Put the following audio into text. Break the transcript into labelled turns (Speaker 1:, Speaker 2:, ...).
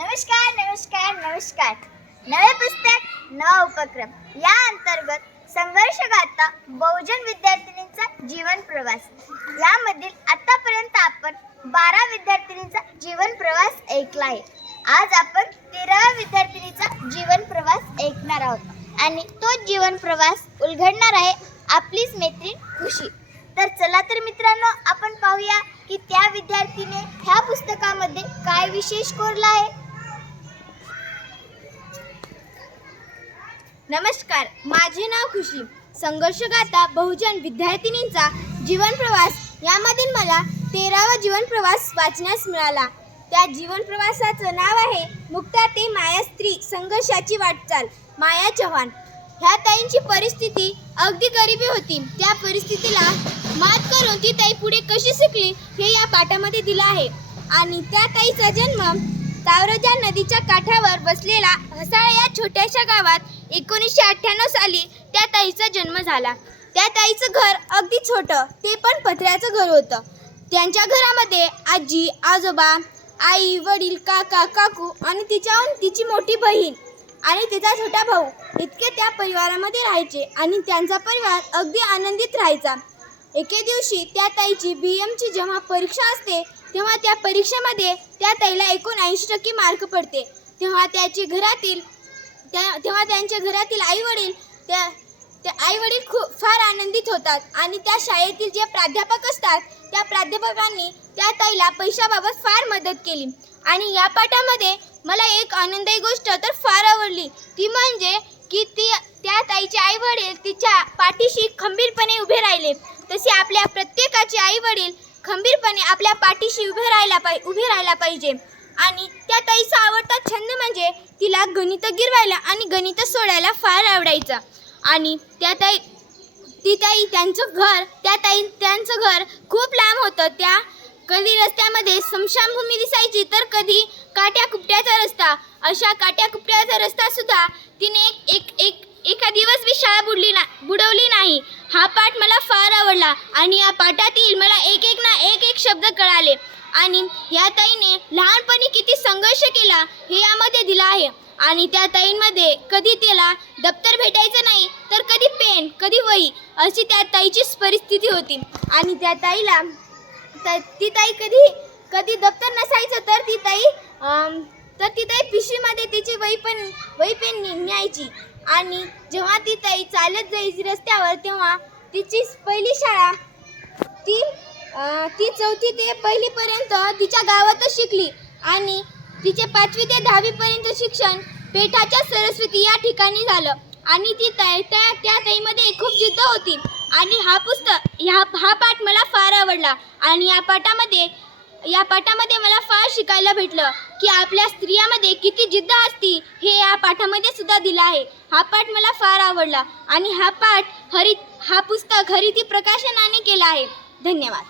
Speaker 1: नमस्कार नमस्कार नमस्कार. नवे पुस्तक नवा उपक्रम. या अंतर्गत संघर्ष गाथा बहुजन विद्यार्थिनींचा जीवन प्रवास. यामधील आतापर्यंत आपण बारा विद्यार्थिनींचा जीवन प्रवास ऐकला आहे. आज आपण तेराव्या विद्यार्थिनीचा जीवन प्रवास ऐकणार आहोत. आणि तो जीवन प्रवास उलगडणार आहे आपलीच मैत्रीण खुशी. तर चला तर मित्रांनो आपण पाहूया की त्या विद्यार्थीने ह्या पुस्तकामध्ये काय विशेष कोरला आहे?
Speaker 2: नमस्कार माझे नाव खुशी. संघर्षगाथा बहुजन विद्यार्थिनींचा जीवन प्रवास. यामधील मला तेरावा जीवन प्रवास वाचण्यास मिळाला. त्या जीवन प्रवासाचं नाव आहे मुक्ता ते माया स्त्री संघर्षाची वाटचाल माया चव्हाण. ह्या ताईंची परिस्थिती अगदी गरिबी होती. त्या परिस्थितीला मात करून ती ताई पुढे कशी शिकली हे या पाठामध्ये दिलं आहे. आणि त्या ताईचा जन्म तावरजा नदीच्या काठावर बसलेला हसाळ या छोट्याशा गावात एकोणीसशे अठ्ठ्याण्णव साली त्या ताईचा जन्म झाला. त्या ताईचं घर अगदी छोटं ते पण पत्र्याचं घर होतं. त्यांच्या घरामध्ये आजी आजोबा आई वडील काका काकू आणि तिच्याहून तिची मोठी बहीण आणि तिचा छोटा भाऊ इतके त्या परिवारामध्ये राहायचे आणि त्यांचा परिवार अगदी आनंदित राहायचा. एके दिवशी त्या ताईची बी एमची जेव्हा परीक्षा असते तेव्हा त्या परीक्षेमध्ये त्या ताईला एकूण ऐंशी टक्के मार्क पडते. तेव्हा त्याची घरातील त्या तेव्हा त्यांच्या घरातील आई वडील त्या त्या आई वडील खूप फार आनंदित होतात. आणि त्या शाळेतील जे प्राध्यापक असतात त्या प्राध्यापकांनी त्या ताईला पैशाबाबत फार मदत केली. आणि या पाठामध्ये मला एक आनंददायी गोष्ट तर फार आवडली. ती म्हणजे की ती त्या ताईचे आई वडील तिच्या पाठीशी खंबीरपणे उभे राहिले. तसे आपल्या प्रत्येकाचे आई वडील खंबीरपणे आपल्या पाठीशी उभे राहायला पाहि उभे राहायला पाहिजे. आणि त्या ताईचा आवडता छंद म्हणजे तिला गणित गिरवायला आणि गणित सोडायला फार आवडायचं. आणि त्या ताई ती ताई त्यांचं घर त्या ताई त्यांचं घर खूप लांब होतं. त्या कधी रस्त्यामध्ये स्मशानभूमी दिसायची तर कधी काट्या कुपट्याचा रस्ता. अशा काट्या कुपट्याचा रस्ता सुद्धा तिने एक एक एक एका दिवस मी शाळा बुडली ना बुडवली नाही. हा पाठ मला फार आवडला आणि या पाठातील मला एक एक ना एक एक शब्द कळाले. आणि या ताईने लहानपणी किती संघर्ष केला हे यामध्ये दिलं आहे. आणि त्या ताईंमध्ये कधी त्याला दप्तर भेटायचं नाही तर कधी पेन कधी वही अशी त्या ताईचीच परिस्थिती होती. आणि त्या ताईला तर ती ताई कधी कधी दप्तर नसायचं तर ती ताई तर ती ताई पिशवीमध्ये तिची वही पण वही पेन न्यायची. आणि जेव्हा ती ताई चालत जायची रस्त्यावर तेव्हा तिची पहिली शाळा ती अं, ती चौथी ते पहिलीपर्यंत तिच्या गावातच शिकली आणि तिचे पाचवी ते दहावीपर्यंत शिक्षण पेठाच्या सरस्वती या ठिकाणी झालं. आणि ती त्या त्या त्या ताईमध्ये खूप जिद्द होती. आणि हा पुस्तक ह्या हा पाठ मला फार आवडला. आणि या पाठामध्ये या पाठामध्ये मला फार शिकायला भेटलं की आपल्या स्त्रियामध्ये किती जिद्द असती हे या पाठामध्ये सुद्धा दिलं आहे. हा पाठ मला फार आवडला. आणि हा पाठ हरित हा पुस्तक हरिती प्रकाशनाने केला आहे. धन्यवाद.